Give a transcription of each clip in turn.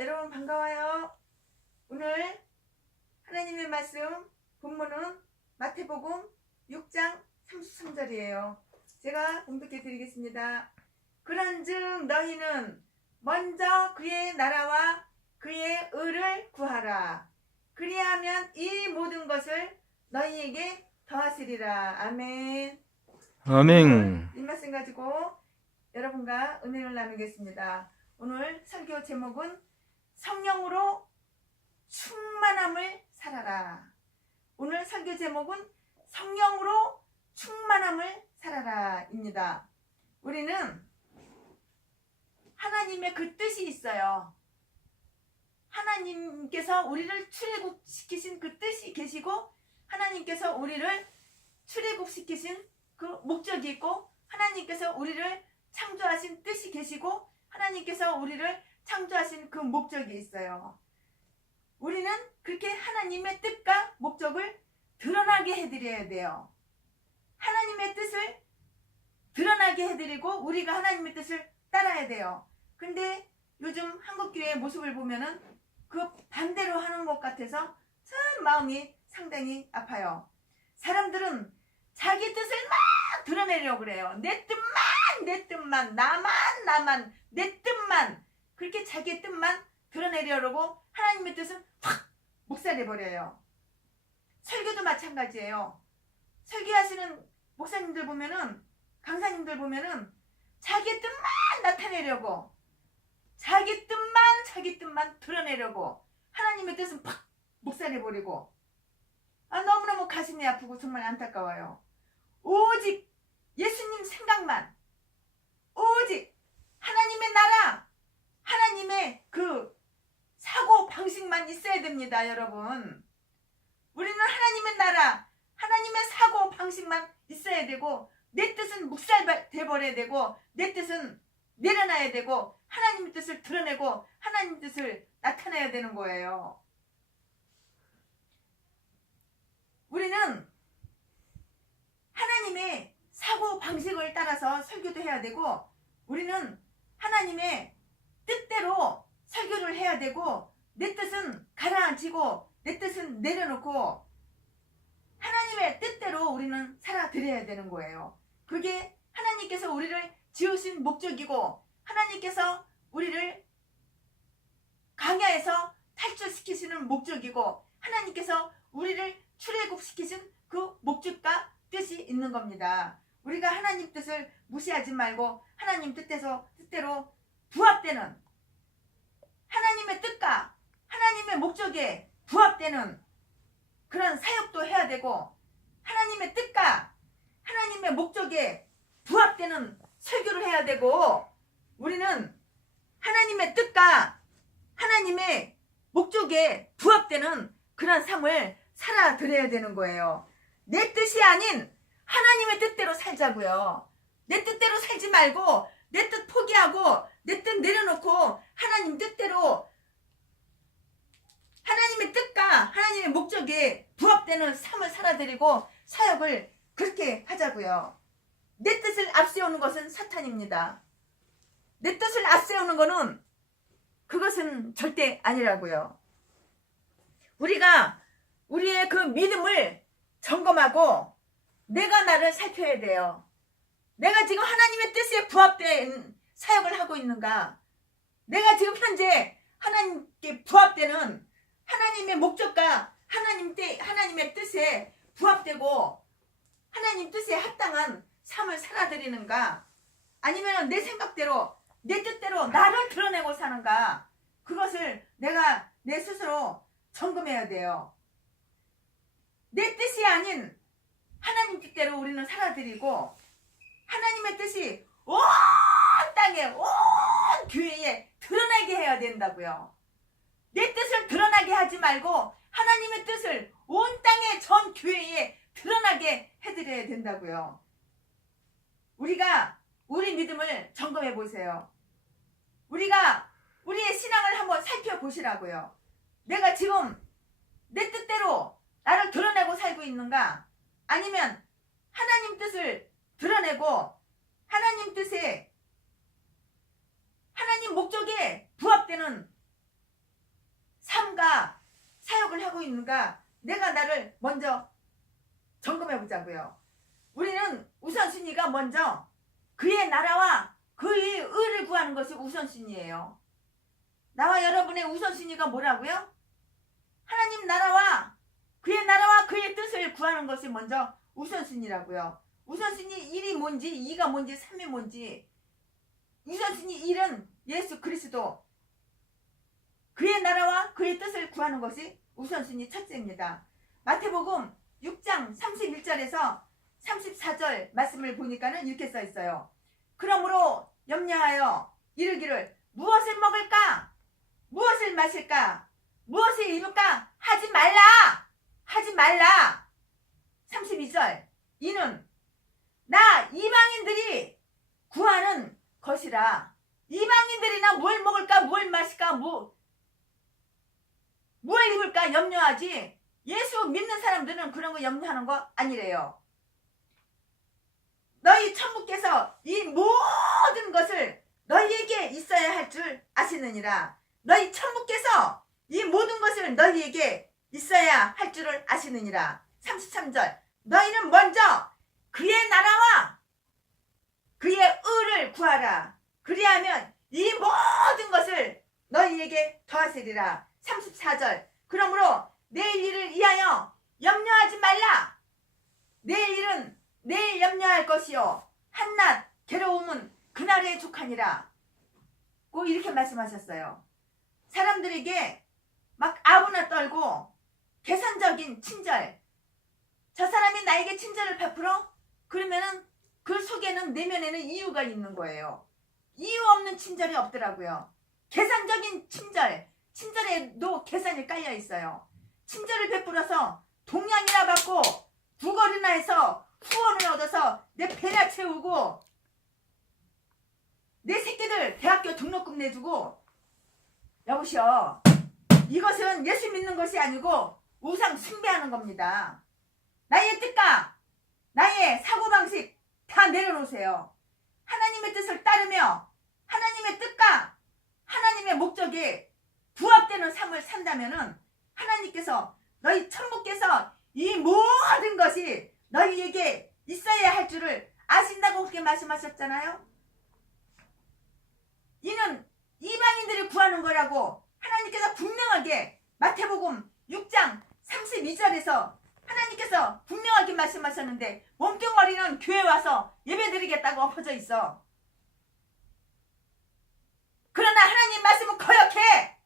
여러분 반가워요. 오늘 하나님의 말씀 본문은 마태복음 6장 33절이에요. 제가 봉독해 드리겠습니다. 그런즉 너희는 먼저 그의 나라와 그의 의를 구하라. 그리하면 이 모든 것을 너희에게 더하시리라. 아멘. 아멘. 이 말씀 가지고 여러분과 은혜를 나누겠습니다. 오늘 설교 제목은 성령으로 충만함을 살아라. 오늘 설교 제목은 성령으로 충만함을 살아라 입니다. 우리는 하나님의 그 뜻이 있어요. 하나님께서 우리를 출애굽시키신 그 뜻이 계시고, 하나님께서 우리를 출애굽시키신 그 목적이 있고, 하나님께서 우리를 창조하신 뜻이 계시고, 하나님께서 우리를 창조하신 그 목적이 있어요. 우리는 그렇게 하나님의 뜻과 목적을 드러나게 해드려야 돼요. 하나님의 뜻을 드러나게 해드리고 우리가 하나님의 뜻을 따라야 돼요. 근데 요즘 한국교회의 모습을 보면은 그 반대로 하는 것 같아서 참 마음이 상당히 아파요. 사람들은 자기 뜻을 막 드러내려고 그래요. 내 뜻만, 나만, 내 뜻만, 그렇게 자기의 뜻만 드러내려고 하나님의 뜻은 확 묵살해버려요. 설교도 마찬가지예요. 설교하시는 목사님들 보면은, 강사님들 보면은 자기 뜻만 나타내려고, 자기 뜻만 드러내려고 하나님의 뜻은 팍 묵살해버리고, 너무너무 가슴이 아프고 정말 안타까워요. 오직 예수님 생각만, 오직 하나님의 나라, 하나님의 그 사고 방식만 있어야 됩니다, 여러분. 우리는 하나님의 나라, 하나님의 사고 방식만 있어야 되고, 내 뜻은 묵살돼버려야 되고, 내 뜻은 내려놔야 되고, 하나님의 뜻을 드러내고 하나님의 뜻을 나타내야 되는 거예요. 우리는 하나님의 사고 방식을 따라서 설교도 해야 되고, 우리는 하나님의 뜻대로 설교를 해야 되고, 내 뜻은 가라앉히고 내 뜻은 내려놓고 하나님의 뜻대로 우리는 살아드려야 되는 거예요. 그게 하나님께서 우리를 지으신 목적이고, 하나님께서 우리를 광야에서 탈출시키시는 목적이고, 하나님께서 우리를 출애굽시키신 그 목적과 뜻이 있는 겁니다. 우리가 하나님 뜻을 무시하지 말고 하나님 뜻대로 부합되는, 하나님의 뜻과 하나님의 목적에 부합되는 그런 사역도 해야 되고, 하나님의 뜻과 하나님의 목적에 부합되는 설교를 해야 되고, 우리는 하나님의 뜻과 하나님의 목적에 부합되는 그런 삶을 살아드려야 되는 거예요. 내 뜻이 아닌 하나님의 뜻대로 살자고요. 내 뜻대로 살지 말고 내 뜻 포기하고 내 뜻 내려놓고 하나님 뜻대로, 하나님의 뜻과 하나님의 목적에 부합되는 삶을 살아드리고 사역을 그렇게 하자고요. 내 뜻을 앞세우는 것은 사탄입니다. 내 뜻을 앞세우는 것은 그것은 절대 아니라고요. 우리가 우리의 그 믿음을 점검하고 내가 나를 살펴야 돼요. 내가 지금 하나님의 뜻에 부합된 사역을 하고 있는가? 내가 지금 현재 하나님께 부합되는 하나님의 목적과 하나님의 뜻에 부합되고 하나님 뜻에 합당한 삶을 살아드리는가? 아니면 내 생각대로, 내 뜻대로 나를 드러내고 사는가? 그것을 내가 내 스스로 점검해야 돼요. 내 뜻이 아닌 하나님 뜻대로 우리는 살아드리고, 하나님의 뜻이 온 땅에, 온 교회에 드러나게 해야 된다고요. 내 뜻을 드러나게 하지 말고 하나님의 뜻을 온 땅의 전 교회에 드러나게 해드려야 된다고요. 우리가 우리 믿음을 점검해 보세요. 우리가 우리의 신앙을 한번 살펴보시라고요. 내가 지금 내 뜻대로 나를 드러내고 살고 있는가? 아니면 하나님 뜻을 드러내고 하나님 뜻에, 하나님 목적에 부합되는 하고 있는가? 내가 나를 먼저 점검해 보자고요. 우리는 우선순위가 먼저 그의 나라와 그의 의를 구하는 것이 우선순위예요. 나와 여러분의 우선순위가 뭐라고요? 하나님 나라와 그의 뜻을 구하는 것이 먼저 우선순위라고요. 우선순위 1이 뭔지 2가 뭔지 3이 뭔지. 우선순위 1은 예수 그리스도 그의 나라와 그의 뜻을 구하는 것이 우선순위 첫째입니다. 마태복음 6장 31절에서 34절 말씀을 보니까는 이렇게 써 있어요. 그러므로 염려하여 이르기를 무엇을 먹을까? 무엇을 마실까? 무엇을 입을까? 하지 말라! 하지 말라! 32절 이는 나 이방인들이 구하는 것이라. 이방인들이나 뭘 먹을까? 뭘 마실까? 뭘 입을까? 염려하지. 예수 믿는 사람들은 그런 거 염려하는 거 아니래요. 너희 천부께서 이 모든 것을 너희에게 있어야 할 줄 아시느니라. 너희 천부께서 이 모든 것을 너희에게 있어야 할 줄을 아시느니라. 33절 너희는 먼저 그의 나라와 그의 의를 구하라. 그리하면 이 모든 것을 너희에게 더하시리라. 34절 그러므로 내일 일을 위하여 염려하지 말라. 내일 일은 내일 염려할 것이요 한낱 괴로움은 그날에 족하니라. 꼭 이렇게 말씀하셨어요. 사람들에게 막 아부나 떨고 계산적인 친절, 저 사람이 나에게 친절을 베풀어? 그러면은 그 속에는 내면에는 이유가 있는 거예요. 이유 없는 친절이 없더라고요. 계산적인 친절에도 계산이 깔려 있어요. 친절을 베풀어서 동양이나 받고 구걸이나 해서 후원을 얻어서 내 배나 채우고 내 새끼들 대학교 등록금 내주고. 여보시오, 이것은 예수 믿는 것이 아니고 우상 숭배하는 겁니다. 나의 뜻과 나의 사고방식 다 내려놓으세요. 하나님의 뜻을 따르며 하나님의 뜻과 하나님의 목적에 부합되는 삶을 산다면은 하나님께서 너희 천부께서 이 모든 것이 너희에게 있어야 할 줄을 아신다고 그렇게 말씀하셨잖아요. 이는 이방인들이 구하는 거라고 하나님께서 분명하게 마태복음 6장 32절에서 하나님께서 분명하게 말씀하셨는데 몸뚱어리는 교회 와서 예배드리겠다고 엎어져 있어. 그러나 하나님 말씀은 거역해.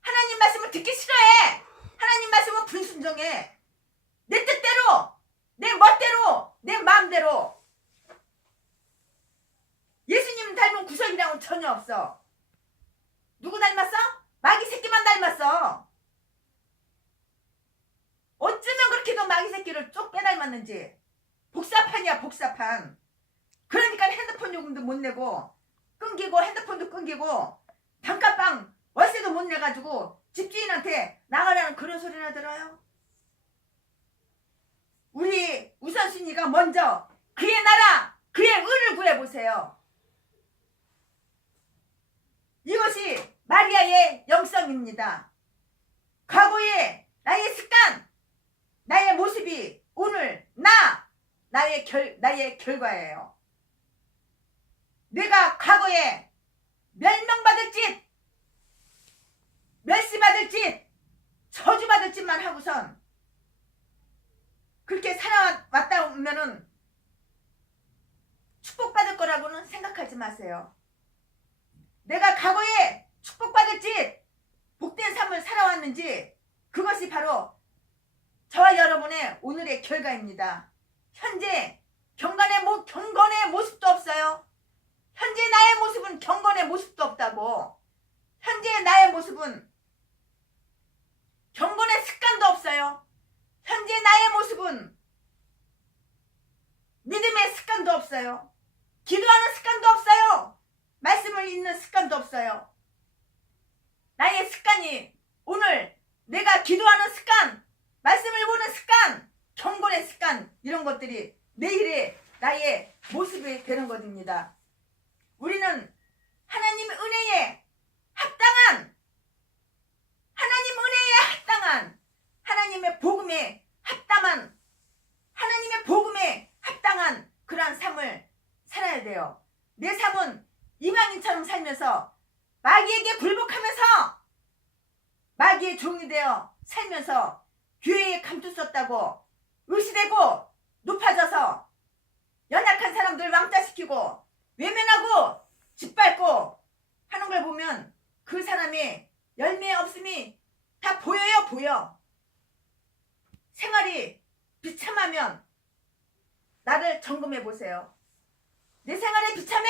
하나님 말씀을 듣기 싫어해. 하나님 말씀은 불순종해. 내 뜻대로, 내 멋대로, 내 마음대로. 예수님 닮은 구석이랑은 전혀 없어. 누구 닮았어? 마귀 새끼만 닮았어. 어쩌면 그렇게도 마귀 새끼를 쪽 빼닮았는지. 복사판이야, 복사판. 그러니까 핸드폰 요금도 못 내고 끊기고 핸드폰도 끊기고 단칸방 월세도 못 내가지고 집주인한테 나가라는 그런 소리나 들어요. 우리 우선순위가 먼저 그의 나라, 그의 의를 구해보세요. 이것이 마리아의 영성입니다. 과거의 나의 습관, 나의 모습이 오늘 나의 결과예요. 내가 과거에 멸망받을 짓, 멸시받을 짓, 저주받을 짓만 하고선 그렇게 살아왔다 오면은 축복받을 거라고는 생각하지 마세요. 내가 과거에 축복받을 짓, 복된 삶을 살아왔는지 그것이 바로 저와 여러분의 오늘의 결과입니다. 현재 경건의 모습도 없어요. 현재 나의 모습은 경건의 모습도 없다고. 현재 나의 모습은 경건의 습관도 없어요. 현재 나의 모습은 믿음의 습관도 없어요. 기도하는 습관도 없어요. 말씀을 읽는 습관도 없어요. 나의 습관이 오늘 내가 기도하는 습관, 말씀을 보는 습관, 경건의 습관, 이런 것들이 내일의 나의 모습이 되는 것입니다. 우리는 하나님 은혜에 합당한, 하나님 은혜에 합당한, 복음에 합당한 하나님의 복음에 합당한 그러한 삶을 살아야 돼요. 내 삶은 이방인처럼 살면서 마귀에게 굴복하면서 마귀의 종이 되어 살면서 교회에 감투썼다고 의시되고 높아져서 연약한 사람들 왕따시키고 외면하고 짓밟고 하는 걸 보면 그 사람의 열매 없음이 다 보여요. 보여. 생활이 비참하면 나를 점검해 보세요. 내 생활에 비참해?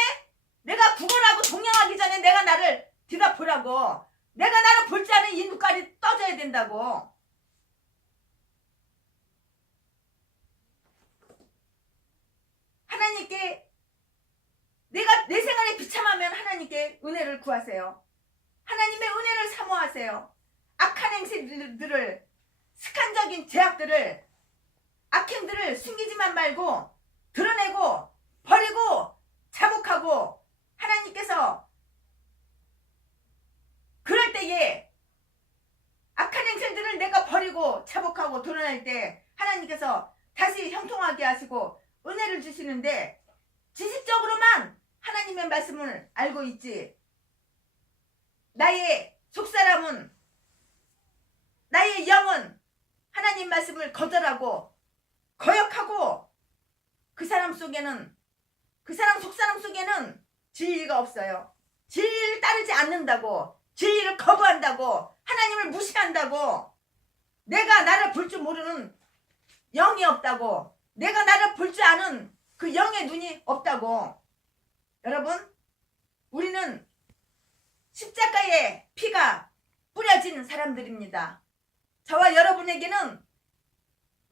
내가 구걸하고 동냥하기 전에 내가 나를 뒤다보라고. 내가 나를 볼 줄 아는 이 눈깔이 떠져야 된다고. 하나님께 내가 내 생활에 비참하면 하나님께 은혜를 구하세요. 하나님의 은혜를 사모하세요. 악한 행실들을, 습관적인 죄악들을, 악행들을 숨기지만 말고 드러내고 버리고 자복하고 하나님께서 그럴 때에 악한 행실들을 내가 버리고 자복하고 드러낼 때 하나님께서 다시 형통하게 하시고 은혜를 주시는데 지식적으로만 하나님의 말씀을 알고 있지 나의 속사람은 나의 영은 하나님 말씀을 거절하고 거역하고 그 사람 속에는 그 사람 속사람 속에는 진리가 없어요. 진리를 따르지 않는다고 진리를 거부한다고 하나님을 무시한다고 내가 나를 볼 줄 모르는 영이 없다고 내가 나를 볼 줄 아는 그 영의 눈이 없다고. 여러분 우리는 십자가에 피가 뿌려진 사람들입니다. 저와 여러분에게는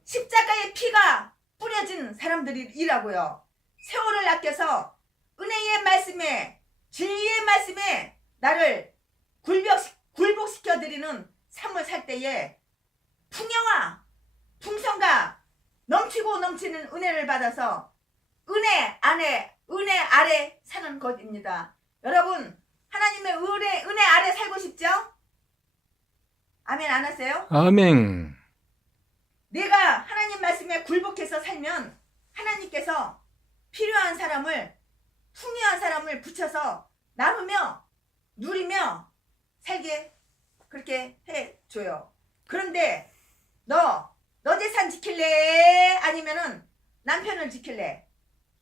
십자가에 피가 뿌려진 사람들이라고요. 세월을 아껴서 은혜의 말씀에 진리의 말씀에 나를 굴복시켜드리는 삶을 살 때에 풍요와 풍성과 넘치고 넘치는 은혜를 받아서 은혜 아래 사는 것입니다. 여러분 하나님의 은혜 아래 살고 싶죠? 아멘 안 하세요? 아멘. 내가 하나님 말씀에 굴복해서 살면 하나님께서 필요한 사람을 풍요한 사람을 붙여서 나누며 누리며 살게 그렇게 해줘요. 그런데 너 재산 지킬래? 아니면은 남편을 지킬래?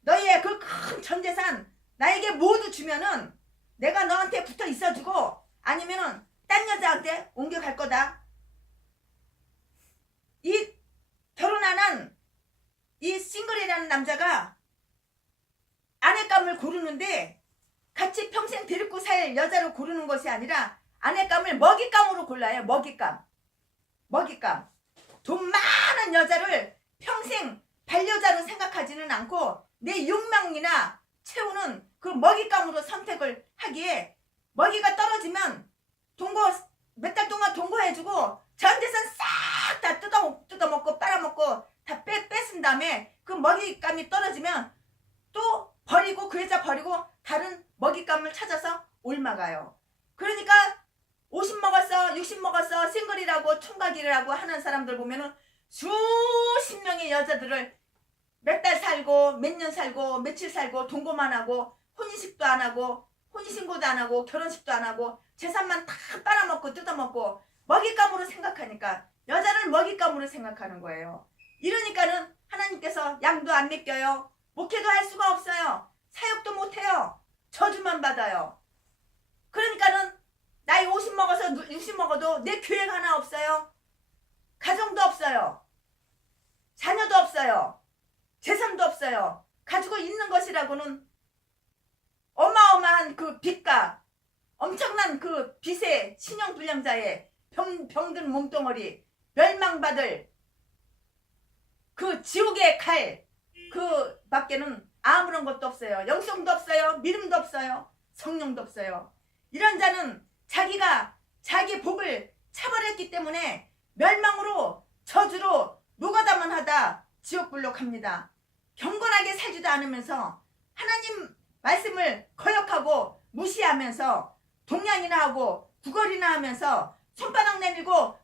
너의 그 큰 전재산 나에게 모두 주면은 내가 너한테 붙어 있어주고 아니면은 딴 여자한테 옮겨갈 거다. 이 결혼하는 이 싱글이라는 남자가 아내감을 고르는데 같이 평생 데리고 살 여자를 고르는 것이 아니라 아내감을 먹잇감으로 골라요. 먹잇감. 돈 많은 여자를 평생 반려자로 생각하지는 않고 내 욕망이나 채우는 그 먹잇감으로 선택을 하기에 먹이가 떨어지면 몇 달 동안 동거해주고 전재산 싹 다 뜯어먹고 빨아먹고 다 뺏은 다음에 그 먹잇감이 떨어지면 또 버리고 그 여자 버리고 다른 먹잇감을 찾아서 옮아가요. 그러니까 50 먹었어 60 먹었어 싱글이라고 총각이라고 하는 사람들 보면은 수십 명의 여자들을 몇 달 살고 몇 년 살고 며칠 살고 동거만 하고 혼인식도 안 하고 혼인신고도 안 하고 결혼식도 안 하고 재산만 다 빨아먹고 뜯어먹고 먹잇감으로 생각하니까 여자를 먹잇감으로 생각하는 거예요. 이러니까는 하나님께서 양도 안 맡겨요. 목회도 할 수가 없어요. 사역도 못해요. 저주만 받아요. 그러니까는 나이 50 먹어서 60 먹어도 내 교회가 하나 없어요. 가정도 없어요. 자녀도 없어요. 재산도 없어요. 가지고 있는 것이라고는 어마어마한 그 빚과 엄청난 그 빚의 신용불량자의 병든 몸뚱어리 멸망받을 그 지옥의 칼 그 밖에는 아무런 것도 없어요. 영성도 없어요. 믿음도 없어요. 성령도 없어요. 이런 자는 자기가 자기 복을 차버렸기 때문에 멸망으로 저주로 노가다만 하다 지옥불로 갑니다. 경건하게 살지도 않으면서 하나님 말씀을 거역하고 무시하면서 동냥이나 하고 구걸이나 하면서 손바닥 내밀고